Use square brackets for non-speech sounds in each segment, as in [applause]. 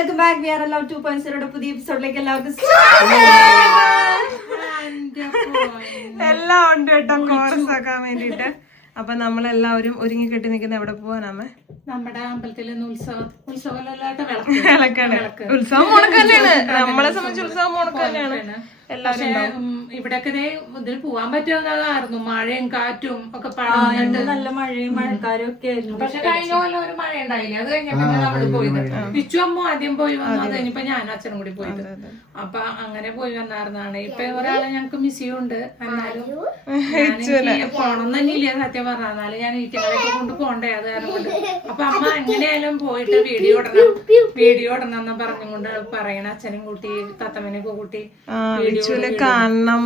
Welcome back we are love two point സീറോയുടെ പുതിയ എപ്പിസോഡിലേക്ക് എല്ലാവർക്കും എല്ലാം ഉണ്ട് കേട്ടോ. കോറസ് ആക്കാൻ വേണ്ടിട്ട് അപ്പൊ നമ്മളെല്ലാവരും ഒരുങ്ങി കെട്ടി നിൽക്കുന്ന എവിടെ പോവാനാമേ നമ്മുടെ അമ്പലത്തിലെ ഉത്സവം ഉത്സവം ഉത്സവം മുണക്ക് നമ്മളെ സംബന്ധിച്ച് ഉത്സവം മുണക്ക് തന്നെയാണ് എല്ലാവരും പക്ഷേ ഇവിടെയൊക്കെ ദേ ഇതിൽ പോവാൻ പറ്റുന്നതായിരുന്നു. മഴയും കാറ്റും ഒക്കെ പാടുന്നുണ്ട്. നല്ല മഴയും മഴക്കാരും ഒക്കെ ആയിരുന്നു. പക്ഷെ കഴിഞ്ഞ പോലെ ഒരു മഴ ഉണ്ടായില്ല അത് കഴിഞ്ഞപ്പോ നമ്മൾ പോയത്. പിച്ചു അമ്മ ആദ്യം പോയി വന്നു. അത് കഴിഞ്ഞപ്പോ ഞാൻ അച്ഛനും കൂടി പോയത്. അപ്പൊ അങ്ങനെ പോയി വന്നായിരുന്നാണ്. ഇപ്പൊ ഒരാളെ ഞങ്ങക്ക് മിസ് ചെയ്യുന്നുണ്ട്. എന്നാലും പോണം തന്നെ ഇല്ല സത്യം പറഞ്ഞാൽ എന്നാലും ഞാൻ ഈറ്റങ്ങളൊക്കെ കൊണ്ട് പോണ്ടേ അത് കാരണം കൊണ്ട്. അപ്പൊ അമ്മ എങ്ങനെയായാലും പോയിട്ട് വീഡിയോ ഇടണം. വീഡിയോ ഇടണം എന്ന് പറഞ്ഞുകൊണ്ട് പറയണ അച്ഛനും കൂട്ടി തത്തമ്മനെയൊക്കെ കൂട്ടി വീഡിയോ വിച്ചുവിനെ കാണണം.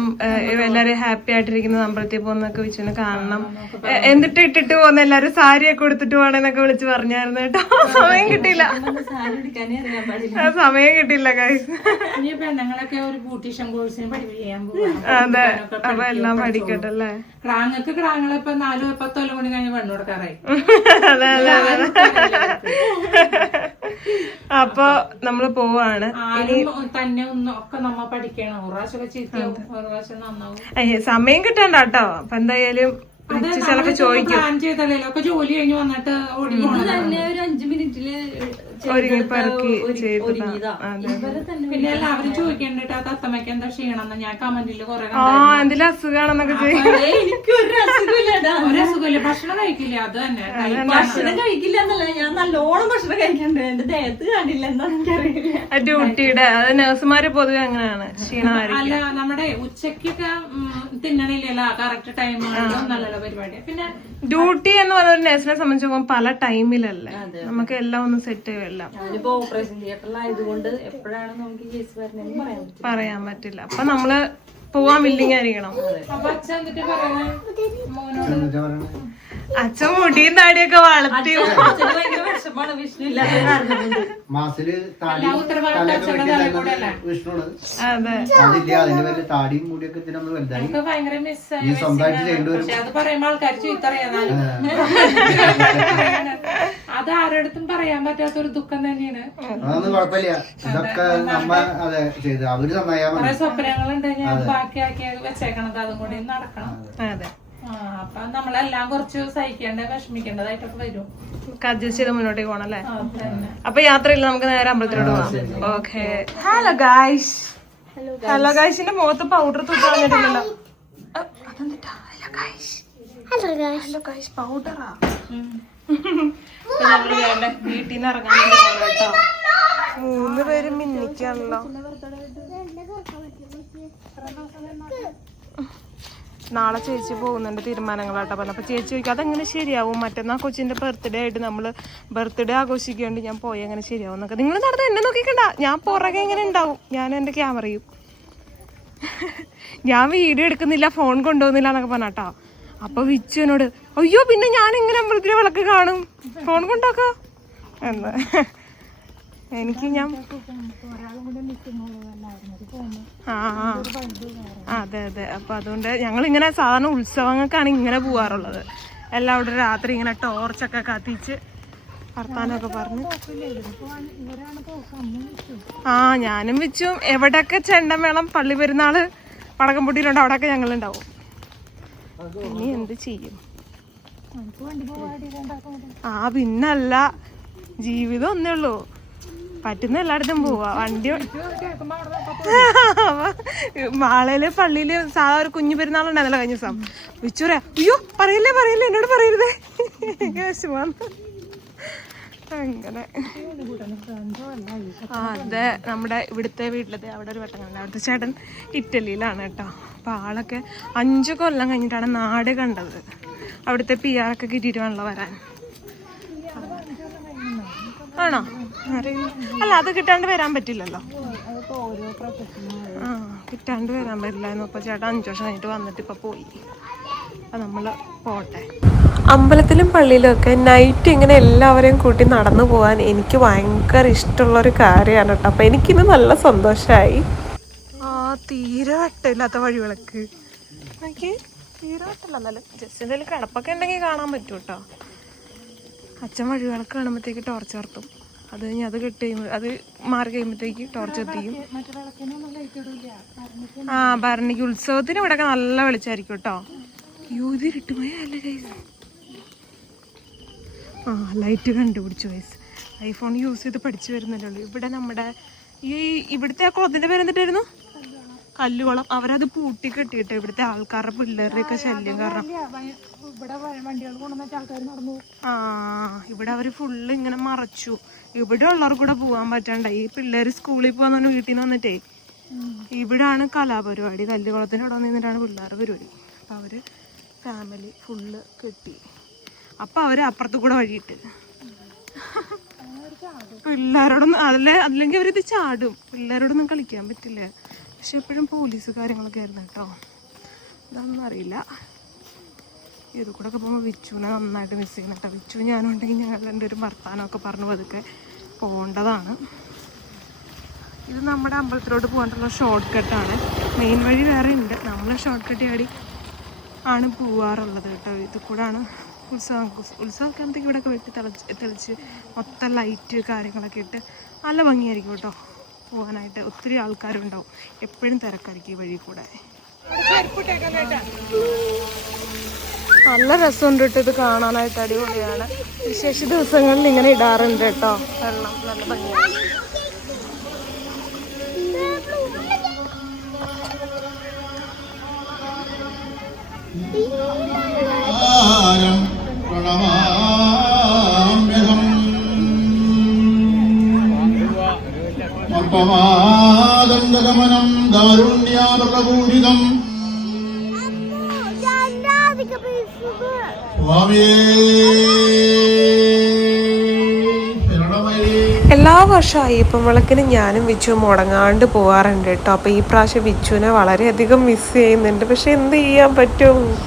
എല്ലാരും ഹാപ്പി ആയിട്ടിരിക്കുന്ന അമ്പലത്തിൽ പോകുന്നൊക്കെ വിച്ചുവിനെ കാണണം. എന്നിട്ട് ഇട്ടിട്ട് പോകുന്ന? എല്ലാരും സാരിയൊക്കെ കൊടുത്തിട്ട് പോകണെന്നൊക്കെ വിളിച്ച് പറഞ്ഞായിരുന്നു കേട്ടോ. സമയം കിട്ടിയില്ല. സമയം കിട്ടിയില്ല അതെ. അപ്പൊ എല്ലാം പഠിക്കട്ടെ അല്ലേ? ക്രാങ്ങൾക്ക് ക്രാങ്ങളെ ഇപ്പൊ നാല് പത്ത് കൊല്ലം കൂടി കഴിഞ്ഞ് പെണ്ണു കൊടുക്കാറായി. അതെ അതെ അപ്പൊ നമ്മൾ പോവാണ്. തന്നെ ഒന്നും ഒക്കെ നമ്മ പഠിക്കണം. സമയം കിട്ടണ്ട കേട്ടോ. അപ്പൊ എന്തായാലും ചിലപ്പോ ചോദിക്കും. ഒക്കെ ജോലി കഴിഞ്ഞ് വന്നിട്ട് ഒരു അഞ്ചു മിനിറ്റിൽ പിന്നെ എല്ലാവരും ചോദിക്കണ്ടിട്ട് അത് അത്തമ്മയ്ക്ക് എന്താ ക്ഷീണം ഞാൻ കമന്റിൽ കൊറേ എന്തെങ്കിലും അസുഖാണെന്നൊക്കെ ഒരു അസുഖമില്ല. ഭക്ഷണം കഴിക്കില്ല. അത് തന്നെ. ഭക്ഷണം കഴിക്കില്ല എന്നല്ല ഞാൻ നല്ലോണം ഭക്ഷണം കഴിക്കണ്ട്. എന്റെ ദേഹത്ത് കാണില്ല ആ ഡ്യൂട്ടിയുടെ അത് നഴ്സുമാര് പൊതുവെ അങ്ങനെയാണ്. ക്ഷീണമായിരിക്കും. അല്ല നമ്മുടെ ഉച്ചക്കൊക്കെ ഉം, തിന്നണില്ലല്ലോ കറക്റ്റ് ടൈം നല്ലല്ലോ പരിപാടി പിന്നെ ഡ്യൂട്ടി എന്ന് പറഞ്ഞ നേഴ്സിനെ സംബന്ധിച്ച് പല ടൈമിലല്ലേ നമുക്ക് എല്ലാം ഒന്ന് സെറ്റ് ചെയ്യാം. ഞാനിപ്പോ ഓപ്പറേഷൻ തിയേറ്ററിലായതുകൊണ്ട് എപ്പോഴാണ് നമുക്ക് കേസ് പറയാൻ പറയാൻ പറ്റില്ല. അപ്പൊ നമ്മൾ പോവാൻ വില്ലിങ് ആയിരിക്കണം. അപ്പൊ അച്ഛൻ എന്നിട്ട് പറയണേ മോനോട്? അച്ഛൻ മുടിയും താടിയൊക്കെ വളർത്തി. മാസിൽ താടിയും മുടിയൊക്കെ വലുതായി. സ്വന്തമായിട്ട് ചെയ്യേണ്ടി വരും. അത് ആരോടത്തും പറയാൻ പറ്റാത്ത ഒരു ദുഃഖം തന്നെയാണ്. അതൊന്നും കുഴപ്പമില്ല. ഇതൊക്കെ നമ്മ അതെ ചെയ്ത്. അവർ നന്നായാ സ്വപ്നങ്ങളുണ്ട്. ഞാൻ ബാക്കിയാക്കി വെച്ചേക്കണത്. അതും കൂടി നടക്കണം. അതെ. നമ്മളെല്ലാം കുറച്ച് സഹിക്കേണ്ട വിഷമിക്കേണ്ടതായിട്ടൊക്കെ വരും. അഡ്ജസ്റ്റ് ചെയ്ത് മുന്നോട്ടേക്ക് പോകണം അല്ലേ? അപ്പൊ യാത്രയില്ല നമുക്ക് നേരെ അമ്പലത്തിലോട്ട് ഓക്കെ. ഹലോ ഗായ്സ് ഹലോ ഗായ്സിന്റെ മുഖത്ത് പൗഡർ അ, അതെന്തിട്ടാ? ഹലോ ഗായ്സ് ഹലോ ഗായ്സ് പൗഡറാ വീട്ടിൽ നിന്ന് ഇറങ്ങാൻ വേണ്ടി പോകണം കേട്ടോ. മൂന്ന് പേര് മിന്നിക്കാണല്ലോ നാളെ ചേച്ചി പോകുന്നുണ്ട് തീരുമാനങ്ങളാട്ടോ പറഞ്ഞു അപ്പോൾ ചേച്ചി ചോദിക്കും അതെങ്ങനെ ശരിയാവും? മറ്റന്നാ കൊച്ചിന്റെ ബർത്ത്ഡേ ആയിട്ട് നമ്മൾ ബർത്ത്ഡേ ആഘോഷിക്കേണ്ടി ഞാൻ പോയി എങ്ങനെ ശരിയാവും എന്നൊക്കെ. നിങ്ങൾ നടന്ന് എന്നെ നോക്കിക്കണ്ട. ഞാൻ പുറകെ എങ്ങനെ ഉണ്ടാവും? ഞാൻ എന്റെ ക്യാമറയും ഞാൻ വീഡിയോ എടുക്കുന്നില്ല ഫോൺ കൊണ്ടുപോകുന്നില്ല എന്നൊക്കെ പറഞ്ഞാട്ടോ. അപ്പൊ വിച്ചു എന്നോട് അയ്യോ പിന്നെ ഞാൻ എങ്ങനെ അമ്പലത്തിലെ വിളക്ക് കാണും? ഫോൺ കൊണ്ടാക്കോ. എന്ന്. എനിക്ക് ഞാൻ. അതെ അതെ. അപ്പൊ അതുകൊണ്ട് ഞങ്ങൾ ഇങ്ങനെ സാധാരണ ഉത്സവങ്ങൾക്കാണ് ഇങ്ങനെ പോവാറുള്ളത്. എല്ലാവരും രാത്രി ഇങ്ങനെ ടോർച്ചൊക്കെ കത്തിച്ച് ഭർത്താനൊക്കെ പറഞ്ഞ്. ആ ഞാനും വെച്ചും. എവിടെയൊക്കെ ചെണ്ടമേളം പള്ളി പെരുന്നാൾ പടക്കംപൊട്ടിയിലുണ്ട് അവിടെയൊക്കെ ഞങ്ങളുണ്ടാവും. ഇനി എന്ത് ചെയ്യും? ആ പിന്നല്ല. ജീവിതം ഒന്നേ ഉള്ളൂ. പറ്റുന്ന എല്ലായിടത്തും പോവാ. വണ്ടി [laughs] മാളയിലെ പള്ളിയിൽ സാധാ ഒരു കുഞ്ഞു പെരുന്നാളുണ്ടായിരുന്നല്ലോ കഴിഞ്ഞ ദിവസം. വിച്ചു പറയാ അയ്യോ പറയല്ലേ പറയില്ലേ എന്നോട് പറയരുതേ. [laughs] വിഷമാണ് അങ്ങനെ. ആ അതെ നമ്മുടെ ഇവിടുത്തെ വീട്ടിലത്തെ അവിടെ ഒരു വട്ടം കണ്ടത് അവിടുത്തെ ചേട്ടൻ ഇറ്റലിയിലാണ് കേട്ടോ. അപ്പൊ ആളൊക്കെ അഞ്ചു കൊല്ലം കഴിഞ്ഞിട്ടാണ് നാട് കണ്ടത്. അവിടുത്തെ പി ആറൊക്കെ കിട്ടിയിട്ട് വേണമല്ലോ വരാൻ. ആണോ? അല്ല അത് കിട്ടാണ്ട് വരാൻ പറ്റില്ലല്ലോ. ആ കിട്ടാണ്ട് വരാൻ പറ്റില്ല എന്നപ്പോ ചേട്ടാ അഞ്ചു വർഷം കഴിഞ്ഞിട്ട് വന്നിട്ട് ഇപ്പൊ പോയി. അപ്പൊ നമ്മൾ പോട്ടെ. അമ്പലത്തിലും പള്ളിയിലും ഒക്കെ നൈറ്റ് ഇങ്ങനെ എല്ലാവരെയും കൂട്ടി നടന്നു പോകാൻ എനിക്ക് ഭയങ്കര ഇഷ്ടമുള്ളൊരു കാര്യമാണ് കേട്ടോ. അപ്പൊ എനിക്കിന്ന് നല്ല സന്തോഷമായി ആ തീരെ വട്ടമില്ലാത്ത വഴിവിളക്ക്. എനിക്ക് തീരെ വെട്ടമില്ല. എന്നാലും ജസ്റ്റ് എന്തെങ്കിലും കിടപ്പൊക്കെ ഉണ്ടെങ്കിൽ കാണാൻ പറ്റൂട്ടോ അച്ഛൻ വഴിവിളക്ക് കാണുമ്പോഴത്തേക്ക് ടോർച്ച് നിർത്തും അത് കഴിഞ്ഞ് അത് കെട്ട് അത് മാറി കഴിയുമ്പോഴത്തേക്ക് ടോർച്ച് എത്തിക്കും ആ ഭരണിക്ക് ഉത്സവത്തിന് ഇവിടെയൊക്കെ നല്ല വെളിച്ചായിരിക്കും കേട്ടോ അല്ല കൈസ് ആ ലൈറ്റ് കണ്ടുപിടിച്ചു വയസ്സ് ഐഫോൺ യൂസ് ചെയ്ത് പഠിച്ചു വരുന്നല്ലേ ഉള്ളൂ. ഇവിടെ നമ്മുടെ ഈ ഇവിടുത്തെ ആ കുളത്തിന്റെ പേര് എന്നിട്ടായിരുന്നു കല്ലുകുളം അവരത് പൂട്ടി കെട്ടിയിട്ട് ഇവിടുത്തെ ആൾക്കാരുടെ പിള്ളേരുടെയൊക്കെ ശല്യം കാരണം. ആ ഇവിടെ അവർ ഫുള്ള് ഇങ്ങനെ മറച്ചു. ഇവിടെ ഉള്ളവർക്ക് കൂടെ പോകാൻ പറ്റണ്ട ഈ പിള്ളേര് സ്കൂളിൽ പോകാൻ വീട്ടിൽ നിന്ന് വന്നിട്ടേ ഇവിടാണ് കലാപരിപാടി. കല്ലുകുളത്തിന് ഇവിടെ നിന്നിട്ടാണ് പിള്ളേർ പരിപാടി. അപ്പൊ അവർ ഫാമിലി ഫുള്ള് കെട്ടി. അപ്പൊ അവർ അപ്പുറത്ത് കൂടെ വഴിയിട്ട് പിള്ളേരോടൊന്നും അല്ലെ അല്ലെങ്കിൽ അവരിത് ചാടും. പിള്ളേരോടൊന്നും കളിക്കാൻ പറ്റില്ല. പക്ഷെ എപ്പോഴും പോലീസ് കാര്യങ്ങളൊക്കെ ആയിരുന്നു കേട്ടോ. ഇതൊന്നും ഇത് കൂടെ ഒക്കെ പോകുമ്പോൾ വിച്ചുവിനെ നന്നായിട്ട് മിസ് ചെയ്യുന്ന കേട്ടോ. വിച്ചു ഞാനുണ്ടെങ്കിൽ ഞങ്ങൾ രണ്ടുപേരും വർത്താനമൊക്കെ പറഞ്ഞു പതുക്കെ പോകേണ്ടതാണ്. ഇത് നമ്മുടെ അമ്പലത്തിലോട്ട് പോകാനുള്ള ഷോർട്ട് കട്ടാണ് മെയിൻ വഴി വേറെ ഉണ്ട്. നമ്മൾ ഷോർട്ട് കട്ട് ചാടി ആണ് പോവാറുള്ളത് കേട്ടോ. ഇത് കൂടാണ് ഉത്സവം. ഉത്സവമൊക്കെ ആകുമ്പോഴത്തേക്ക് ഇവിടെയൊക്കെ വെട്ടി തെളിച്ച് തെളിച്ച് മൊത്തം ലൈറ്റ് കാര്യങ്ങളൊക്കെ ഇട്ട് നല്ല ഭംഗിയായിരിക്കും കേട്ടോ. പോകാനായിട്ട് ഒത്തിരി ആൾക്കാരുണ്ടാവും. എപ്പോഴും തിരക്കായിരിക്കും ഈ വഴി കൂടെ. നല്ല രസമുണ്ട് കേട്ടോ ഇത് കാണാനായിട്ട് അടിപൊളിയാണ്. വിശേഷ ദിവസങ്ങളിൽ ഇങ്ങനെ ഇടാറുണ്ട് കേട്ടോ. വെള്ളം നല്ല ഭംഗിയാണ്. ആരം പ്രണമാമ്യഹം സ്വാമിയേ. ശരണമയേ. എല്ലാ വർഷവും ഇപ്പം വിളക്കിന് ഞാനും വിച്ചു മുടങ്ങാണ്ട് പോകാറുണ്ട് കേട്ടോ. അപ്പോൾ ഈ പ്രാവശ്യം വിച്ചുവിനെ വളരെയധികം മിസ് ചെയ്യുന്നുണ്ട്. പക്ഷെ എന്ത് ചെയ്യാൻ പറ്റും?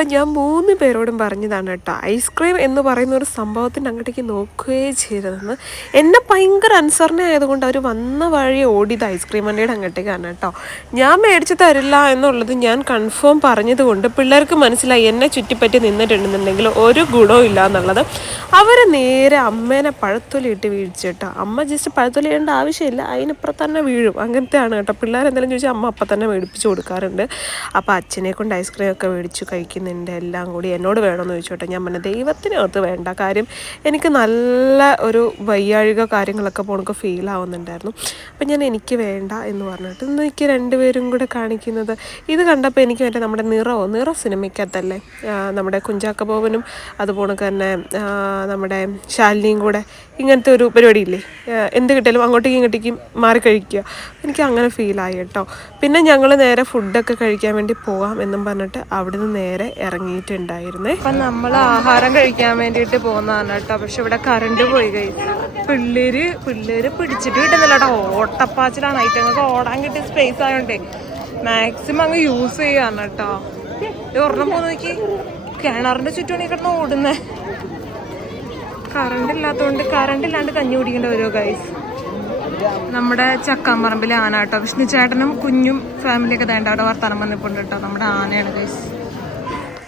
ഇറങ്ങിയപ്പോൾ ഞാൻ മൂന്ന് പേരോടും പറഞ്ഞതാണ് കേട്ടോ. ഐസ്ക്രീം എന്ന് പറയുന്ന ഒരു സംഭവത്തിന്റെ അങ്ങോട്ടേക്ക് നോക്കുകയേ ചെയ്തതെന്ന് എന്നെ ഭയങ്കര അനുസരണ ആയതുകൊണ്ട് അവർ വന്ന വഴി ഓടിയത് ഐസ്ക്രീം വണ്ടിയുടെ അങ്ങോട്ടേക്കാണ് കേട്ടോ. ഞാൻ മേടിച്ച് തരില്ല എന്നുള്ളത് ഞാൻ കൺഫേം പറഞ്ഞതുകൊണ്ട് പിള്ളേർക്ക് മനസ്സിലായി എന്നെ ചുറ്റിപ്പറ്റി നിന്നിട്ടുണ്ടെന്നുണ്ടെങ്കിൽ ഒരു ഗുണവും ഇല്ല എന്നുള്ളത്. അവർ നേരെ അമ്മേനെ പഴത്തൊലി ഇട്ട് വീഴ്ച കേട്ടോ. അമ്മ ജസ്റ്റ് പഴത്തൊലി ഇടേണ്ട ആവശ്യമില്ല. അതിനിപ്പുറം തന്നെ വീഴും. അങ്ങനത്തെയാണ് കേട്ടോ. പിള്ളേരെന്തെങ്കിലും ചോദിച്ചാൽ അമ്മ അപ്പം തന്നെ മേടിപ്പിച്ച് കൊടുക്കാറുണ്ട്. അപ്പോൾ അച്ഛനെ കൊണ്ട് ഐസ്ക്രീം ഒക്കെ മേടിച്ചു കഴിക്കുന്നുണ്ട് എല്ലാം കൂടി എന്നോട് വേണമെന്ന് ചോദിച്ചോട്ടെ. ഞാൻ പറഞ്ഞ ദൈവത്തിന് ഓർത്ത് വേണ്ട കാര്യം എനിക്ക് നല്ല ഒരു വയ്യാഴിക കാര്യങ്ങളൊക്കെ പോണക്ക് ഫീൽ ആവുന്നുണ്ടായിരുന്നു. അപ്പം ഞാൻ എനിക്ക് വേണ്ട എന്ന് പറഞ്ഞിട്ട് ഇന്ന് എനിക്ക് രണ്ടുപേരും കൂടെ കാണിക്കുന്നത് ഇത് കണ്ടപ്പോൾ എനിക്ക് മറ്റേ നമ്മുടെ നിറമോ നിറ സിനിമയ്ക്കകത്തല്ലേ നമ്മുടെ കുഞ്ചാക്കബോബനും അതുപോലെ തന്നെ നമ്മുടെ ശാലിനിയും കൂടെ ഇങ്ങനത്തെ ഒരു പരിപാടിയില്ലേ? ഇല്ലേ എന്ത് കിട്ടിയാലും അങ്ങോട്ടേക്കും ഇങ്ങോട്ടേക്കും മാറി കഴിക്കുക. എനിക്ക് അങ്ങനെ ഫീലായി കേട്ടോ. പിന്നെ ഞങ്ങൾ നേരെ ഫുഡൊക്കെ കഴിക്കാൻ വേണ്ടി പോകാം എന്നും പറഞ്ഞിട്ട് അവിടുന്ന് നേരെ ഇറങ്ങിയിട്ടുണ്ടായിരുന്നേ. അപ്പം നമ്മൾ ആഹാരം കഴിക്കാൻ വേണ്ടിയിട്ട് പോകുന്നതാണ് കേട്ടോ. പക്ഷെ ഇവിടെ കറണ്ട് പോയി കഴിഞ്ഞാൽ പിള്ളേര് പിള്ളേര് പിടിച്ചിട്ട് കിട്ടുന്നില്ല കേട്ടോ. ഓട്ടപ്പാച്ചിലാണ്. ഐറ്റങ്ങൾക്ക് ഓടാൻ കിട്ടിയ സ്പേസ് ആയതുകൊണ്ടേ മാക്സിമം അങ്ങ് യൂസ് ചെയ്യാണ് കേട്ടോ. ഒരെണ്ണം പോകുന്ന നോക്കി. കിണറിന്റെ ചുറ്റുമണി കിടന്ന് ഓടുന്നേ. കറണ്ട് ഇല്ലാത്തതുകൊണ്ട് കറണ്ട് ഇല്ലാണ്ട് കഞ്ഞി കുടിക്കേണ്ട വരുമോ ഗൈസ് നമ്മുടെ ചക്കാമ്പറമ്പിലെ ആന കേട്ടോ. വിഷ്ണു ചേട്ടനും കുഞ്ഞും ഫാമിലിയൊക്കെ തേണ്ട അവിടെ വർത്താനം വന്നിട്ടുണ്ട് കേട്ടോ. നമ്മുടെ ആനയാണ് ഗൈസ്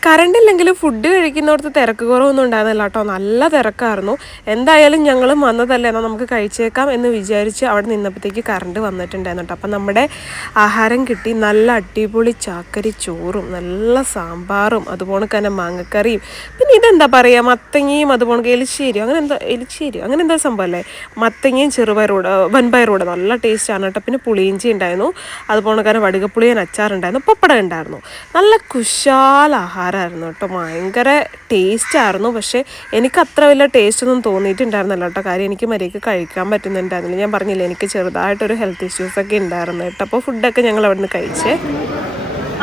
കറണ്ട് ഇല്ലെങ്കിലും ഫുഡ് കഴിക്കുന്നിടത്ത് തിരക്ക് കുറവൊന്നും ഉണ്ടായിരുന്നില്ല കേട്ടോ. നല്ല തിരക്കായിരുന്നു. എന്തായാലും ഞങ്ങൾ വന്നതല്ലേ എന്നാൽ നമുക്ക് കഴിച്ചേക്കാം എന്ന് വിചാരിച്ച് അവിടെ നിന്നപ്പോഴത്തേക്ക് കറണ്ട് വന്നിട്ടുണ്ടായിരുന്നു കേട്ടോ. അപ്പം നമ്മുടെ ആഹാരം കിട്ടി. നല്ല അടിപൊളി ചാക്കരി ചോറും നല്ല സാമ്പാറും അതുപോലെ തന്നെ മാങ്ങക്കറിയും. പിന്നെ ഇതെന്താ പറയുക മത്തങ്ങയും അതുപോലെ എലിശ്ശേരിയും. അങ്ങനെ എന്താ എലിശ്ശേരിയോ? അങ്ങനെ എന്താ സംഭവം അല്ലേ? മത്തങ്ങയും ചെറുപയറൂടെ വൻപയറൂടെ നല്ല ടേസ്റ്റാണ് കേട്ടോ. പിന്നെ പുളിയിഞ്ചി ഉണ്ടായിരുന്നു. അതുപോലെ തന്നെ വടുകപ്പുളിയൻ അച്ചാറുണ്ടായിരുന്നു. പപ്പടം ഉണ്ടായിരുന്നു. നല്ല കുശാൽ ആഹാരമായിരുന്നു കേട്ടോ. ഭയങ്കര ടേസ്റ്റ് ആയിരുന്നു. പക്ഷേ എനിക്ക് അത്ര വലിയ ടേസ്റ്റ് ഒന്നും തോന്നിയിട്ടുണ്ടായിരുന്നല്ലോ കേട്ടോ. കാര്യം എനിക്ക് മര്യാദയ്ക്ക് കഴിക്കാൻ പറ്റുന്നുണ്ടായിരുന്നില്ല ഞാൻ പറഞ്ഞില്ല എനിക്ക് ചെറുതായിട്ടൊരു ഹെൽത്ത് ഇഷ്യൂസ് ഒക്കെ ഉണ്ടായിരുന്നു കേട്ടോ. അപ്പോൾ ഫുഡൊക്കെ ഞങ്ങൾ അവിടെ നിന്ന് കഴിച്ചേ.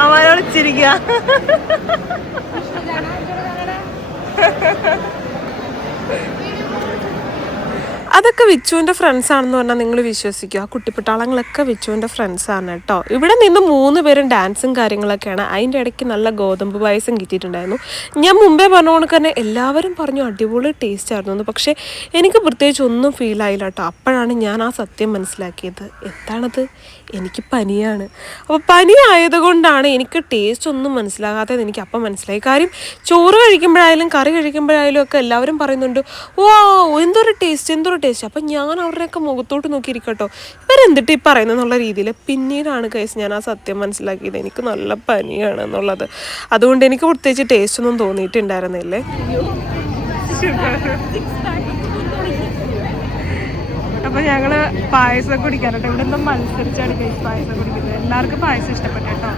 അവരോട് ചിരിക്കുക അതൊക്കെ വിച്ചുവിന്റെ ഫ്രണ്ട്സ് ആണെന്ന് പറഞ്ഞാൽ നിങ്ങൾ വിശ്വസിക്കുക. ആ കുട്ടിപ്പട്ടാളങ്ങളൊക്കെ വിച്ചുവിന്റെ ഫ്രണ്ട്സ് ആണ് കേട്ടോ ഇവിടെ നിന്ന് മൂന്ന് പേരും ഡാൻസും കാര്യങ്ങളൊക്കെയാണ്. അതിന്റെ ഇടയ്ക്ക് നല്ല ഗോതമ്പ് പായസം കിട്ടിയിട്ടുണ്ടായിരുന്നു. ഞാൻ മുമ്പേ പറഞ്ഞ കണക്ക് തന്നെ എല്ലാവരും പറഞ്ഞു അടിപൊളി ടേസ്റ്റ് ആയിരുന്നു എന്ന്. പക്ഷേ എനിക്ക് പ്രത്യേകിച്ച് ഒന്നും ഫീൽ ആയില്ല കേട്ടോ അപ്പോഴാണ് ഞാൻ ആ സത്യം മനസ്സിലാക്കിയത്. എന്താണത്? എനിക്ക് പനിയാണ്. അപ്പോൾ പനി ആയതുകൊണ്ടാണ് എനിക്ക് ടേസ്റ്റ് ഒന്നും മനസ്സിലാകാത്തത്. എനിക്ക് അപ്പം മനസ്സിലായി. കാര്യം ചോറ് കഴിക്കുമ്പോഴായാലും കറി കഴിക്കുമ്പോഴായാലും ഒക്കെ എല്ലാവരും പറയുന്നുണ്ട് ഓ എന്തൊരു ടേസ്റ്റ് എന്തൊരു ടേസ്റ്റ് അപ്പം ഞാൻ അവരുടെയൊക്കെ മുഖത്തോട്ട് നോക്കിയിരിക്കട്ടോ. ഇവരെന്തിട്ട് ഈ പറയുന്നത് എന്നുള്ള രീതിയിൽ പിന്നീടാണ് കേസ് ഞാൻ ആ സത്യം മനസ്സിലാക്കിയത്. എനിക്ക് നല്ല പനിയാണ് എന്നുള്ളത്. അതുകൊണ്ട് എനിക്ക് പ്രത്യേകിച്ച് ടേസ്റ്റ് ഒന്നും തോന്നിയിട്ടുണ്ടായിരുന്നില്ലേ. അപ്പൊ ഞങ്ങൾ പായസം കുടിക്കാറുണ്ട് ഇവിടെ നിന്നും മത്സരിച്ചാണ് കേസ് പായസം കുടിക്കുന്നത്. എല്ലാവർക്കും പായസം ഇഷ്ടപ്പെട്ടു കേട്ടോ.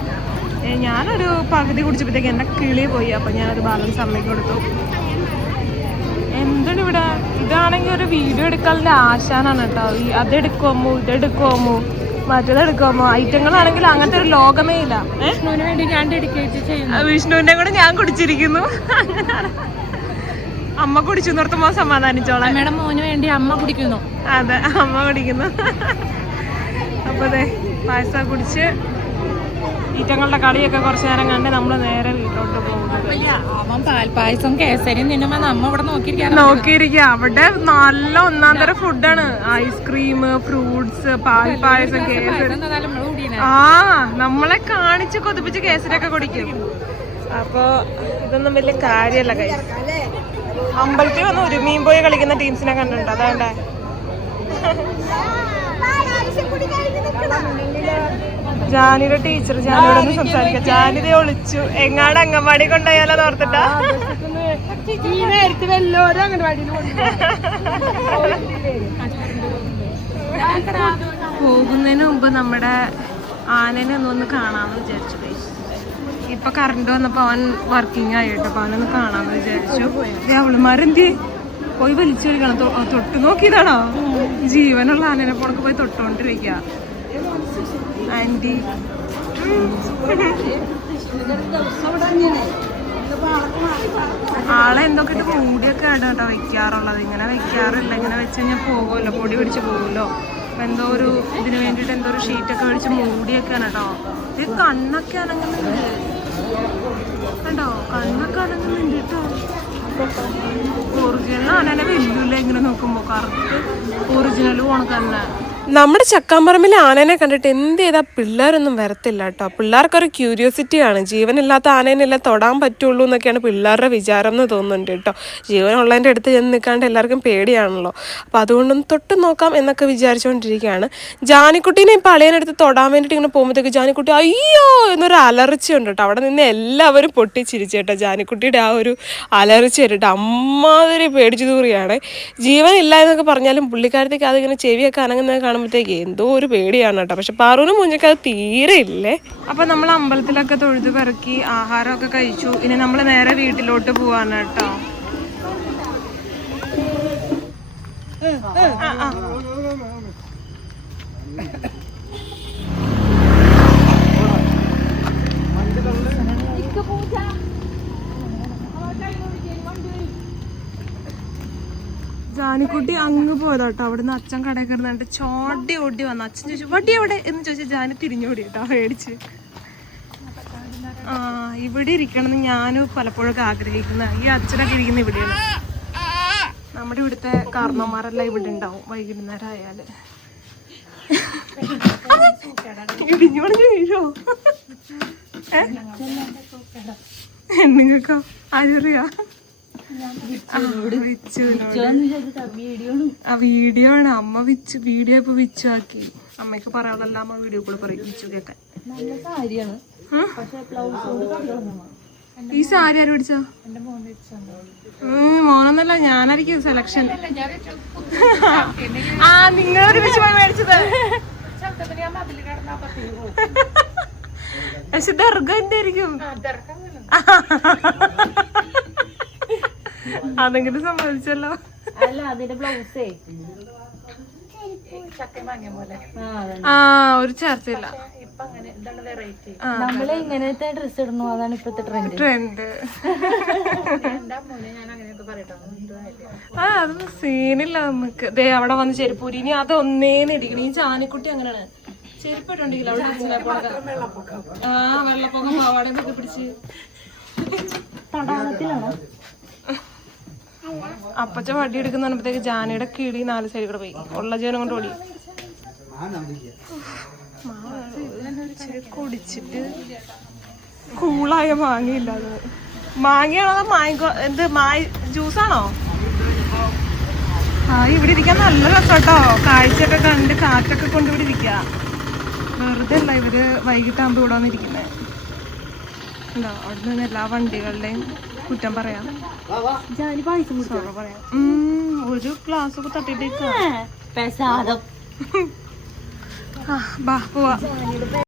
ഞാനൊരു പകുതി കുടിച്ചപ്പോഴത്തേക്ക് എന്റെ കിളി പോയി. അപ്പൊ ഞാനൊരു ബാലൻസ് അമ്മയ്ക്ക് കൊടുത്തു. എന്താണ് ഇവിടെ ഇതാണെങ്കിൽ ഒരു വീഡിയോ എടുക്കാനുള്ള ആശാനാണ് കേട്ടോ. ഈ അതെടുക്കുമോ ഇതെടുക്കുമോ മറ്റേത് എടുക്കുമോ ഐറ്റങ്ങളാണെങ്കിൽ അങ്ങനത്തെ ഒരു ലോകമേ ഇല്ല. വിഷ്ണുവിന് വേണ്ടി ഞാൻ ഡെഡിക്കേറ്റ് ചെയ്യുന്നു. വിഷ്ണുവിന്റെ കൂടെ ഞാൻ കുടിച്ചിരിക്കുന്നു. അമ്മ കുടിച്ചു നിർത്തുമ്പോ സമാധാനിച്ചോളാം അമ്മയുടെ മോന് വേണ്ടി അമ്മ കുടിക്കുന്നു. അതെ അമ്മ കുടിക്കുന്നു. അപ്പൊ അതെ പായസം കുടിച്ച് ഈറ്റങ്ങളുടെ കളിയൊക്കെ കുറച്ചു നേരം കണ്ട് നമ്മൾ നേരെ വീട്ടിലോട്ട് പോകുന്നത് അവൻ പാൽപ്പായസം കേസരിയും തിന്നുമ്പോ നമ്മ ഇവിടെ നോക്കിയിരിക്കാം നോക്കിയിരിക്കാം അവിടെ നല്ല ഒന്നാം തരം ഫുഡാണ് ഐസ്ക്രീം ഫ്രൂട്ട്സ് പാൽപ്പായസം പായസം കേസരി ആ നമ്മളെ കാണിച്ച് കൊതിപ്പിച്ച് കേസരിയൊക്കെ കുടിക്കും അപ്പൊ ഇതൊന്നും വലിയ കാര്യല്ല കൈ അമ്പലത്തിൽ വന്ന് ഒരു മീൻ പോയി കളിക്കുന്ന ടീംസിനെ കണ്ടിട്ടുണ്ട് അതാണ്ടേ ജാനിയുടെ ടീച്ചർ ജാനിയോട് സംസാരിക്കാം. ജാനിതെ ഒളിച്ചു. എങ്ങാട് അംഗൻവാടി കൊണ്ടുപോയാലോ ഓർത്തിട്ടാ? പോകുന്നതിന് മുമ്പ് നമ്മുടെ ആനനെ ഒന്ന് ഒന്ന് കാണാമെന്ന് വിചാരിച്ചു. ഇപ്പൊ കറണ്ട് വന്നപ്പോ അവൻ വർക്കിംഗ് ആയിട്ട് അപ്പൊ അവനൊന്ന് കാണാമെന്ന് വിചാരിച്ചു. അവളുമാരെന്തി? പോയി വലിച്ചു തൊട്ട് നോക്കിയതാണോ? ജീവനുള്ള ആനനെ പോണക്ക് പോയി തൊട്ടുകൊണ്ടിരിക്കുക ആന്റി ആളെ എന്തൊക്കെ ഇട്ട് മൂടിയൊക്കെ ആണ് കേട്ടോ വെക്കാറുള്ളത്. ഇങ്ങനെ വെക്കാറില്ല. ഇങ്ങനെ വെച്ച് കഴിഞ്ഞാൽ പോകുമല്ലോ പൊടി പിടിച്ച് പോകുമല്ലോ അപ്പൊ എന്തോ ഒരു ഇതിന് വേണ്ടിയിട്ട് എന്തോ ഒരു ഷീറ്റൊക്കെ മേടിച്ച് മൂടിയൊക്കെയാണ് കേട്ടോ. ഇത് കണ്ണൊക്കെ അനങ്ങുന്നുണ്ട്. കണ്ടോ? കണ്ണൊക്കെ അനങ്ങുന്നുണ്ട് കേട്ടോ. ഒറിജിനൽ ആനനെ വലിയ ഇങ്ങനെ നോക്കുമ്പോ. കറക്റ്റ് ഒറിജിനൽ പോണക്ക് തന്നെ നമ്മുടെ ചക്കാമ്പറമ്പിലെ ആനേനെ കണ്ടിട്ട് എന്ത് ചെയ്താൽ പിള്ളേരൊന്നും വരത്തില്ല കേട്ടോ. പിള്ളേർക്കൊരു ക്യൂരിയോസിറ്റിയാണ് ജീവനില്ലാത്ത ആനേനെല്ലാം തൊടാൻ പറ്റുള്ളൂ എന്നൊക്കെയാണ് പിള്ളേരുടെ വിചാരം എന്ന് തോന്നുന്നുണ്ട് കേട്ടോ. ജീവനുള്ളതിന്റെ അടുത്ത് ചെന്ന് നിൽക്കാണ്ട് എല്ലാവർക്കും പേടിയാണല്ലോ. അപ്പോൾ അതുകൊണ്ടൊന്ന് തൊട്ട് നോക്കാം എന്നൊക്കെ വിചാരിച്ചുകൊണ്ടിരിക്കുകയാണ്. ജാനിക്കുട്ടീനെ ഇപ്പോൾ അളിയനടുത്ത് തൊടാൻ വേണ്ടിയിട്ട് ഇങ്ങനെ പോകുമ്പോഴത്തേക്ക് ജാനിക്കുട്ടി അയ്യോ എന്നൊരു അലർച്ച ഉണ്ട് കേട്ടോ. അവിടെ നിന്ന് എല്ലാവരും പൊട്ടിച്ചിരിച്ചു കേട്ടോ. ജാനിക്കുട്ടിയുടെ ആ ഒരു അലർച്ച കേട്ടോ അമ്മാതിരി പേടിച്ചു തൂറിയാണ് ജീവനില്ല എന്നൊക്കെ പറഞ്ഞാലും പുള്ളിക്കാരത്തേക്ക് അതിങ്ങനെ ചെവിയൊക്കെ അനങ്ങുന്നത് കാണുമ്പോഴത്തേക്ക് എന്തോ ഒരു പേടിയാണ് കേട്ടോ. പക്ഷെ പാറൂനും മുഞ്ഞൊക്കെ അത് തീരെ ഇല്ലേ? അപ്പൊ നമ്മൾ അമ്പലത്തിലൊക്കെ തൊഴുത് പെറുക്കി ആഹാരമൊക്കെ കഴിച്ചു. ഇനി നമ്മൾ നേരെ വീട്ടിലോട്ട് പോവാണ് കേട്ടോ. ആ, ജാനിക്കുട്ടി അങ്ങ് പോയതാട്ടോ. അവിടുന്ന് അച്ഛൻ കടയിൽ കിടന്നിട്ട് ചോടി ഓടി വന്നു. അച്ഛൻ ചോദിച്ചു വടി എവിടെ? എന്ന് ചോദിച്ചാൽ ജാനി തിരിഞ്ഞോടി കേട്ടോ മേടിച്ച് ആ ഇവിടെ ഇരിക്കണം എന്ന് ഞാനും പലപ്പോഴൊക്കെ ആഗ്രഹിക്കുന്ന ഈ അച്ഛനൊക്കെ ഇരിക്കുന്ന ഇവിടെയാണ്. നമ്മുടെ ഇവിടുത്തെ കാരണവന്മാരെല്ലാം ഇവിടെ ഉണ്ടാവും വൈകുന്നേരം ആയാൽ ഇടിഞ്ഞു പണിഞ്ഞു വീഴോ നിങ്ങൾക്കോ? ആരറിയാ ആ വീഡിയോ ആണ് അമ്മ വിച്ച് വീഡിയോ ഇപ്പൊ വിച്ചു ആക്കി അമ്മയ്ക്ക് പറയാനുള്ള അമ്മ വീഡിയോ കൂടെ പറയും. വിച്ചു കേക്കാൻ? ഈ സാരി ആര് പിടിച്ചോ മോനെന്നല്ല ഞാനായിരിക്കും സെലക്ഷൻ ആ നിങ്ങളൊരു പോയി മേടിച്ചത്. പക്ഷെ ദർഗ എന്തായിരിക്കും? [laughs] അതെങ്കിലും സമ്മതിച്ചല്ലോ അല്ല അതിന്റെ ബ്ലൗസേ ആ ഒരു ചർച്ചയില്ല. നമ്മൾ ഇങ്ങനത്തെ ഡ്രസ് ഇടുന്നു അതാണ് ഇപ്പത്തെ ട്രെൻഡ് ട്രെൻഡ് ആ അതൊന്നും സീനില്ല നമുക്ക്. ദേ അവിടെ വന്ന് ചെരുപ്പൂരി. ഇനി അത് ഒന്നേന്ന് ഇരിക്കണം ഈ ചാനിക്കുട്ടി അങ്ങനെയാണ്. ചെരുപ്പ് ഇട്ടുണ്ടെങ്കിൽ അവിടെ ആ വെള്ളപ്പൊക്കം പാവാടയും ഒക്കെ പിടിച്ച്. തടാകത്തിലാണോ? അപ്പച്ച വടി എടുക്കുന്ന പറഞ്ഞപ്പോഴത്തേക്ക് ജാനയുടെ കിളി നാല് സൈഡിൽ കൂടെ പോയി. ഉള്ള ജീവനം കൊണ്ട് ഓടി. കുടിച്ചിട്ട് കൂളായ മാങ്ങയില്ല മാങ്ങയാണോ അതോ എന്ത് മായ ജ്യൂസാണോ ആ ഇവിടെ ഇരിക്കാൻ നല്ല രസട്ടോ. കാഴ്ചയൊക്കെ കണ്ട് കാറ്റൊക്കെ കൊണ്ട് ഇവിടെ ഇരിക്കുക വെറുതെ അല്ല ഇവർ വൈകിട്ടാകുമ്പോ ഇവിടെ വന്നിരിക്കുന്നത് അവിടെ നിന്ന് എല്ലാ വണ്ടികളുടെയും കുറ്റം പറയാം. പറയാം. ഉം, ഒരു ഗ്ലാസ് ഒക്കെ തട്ടിട്ട് ബാ പോവാ.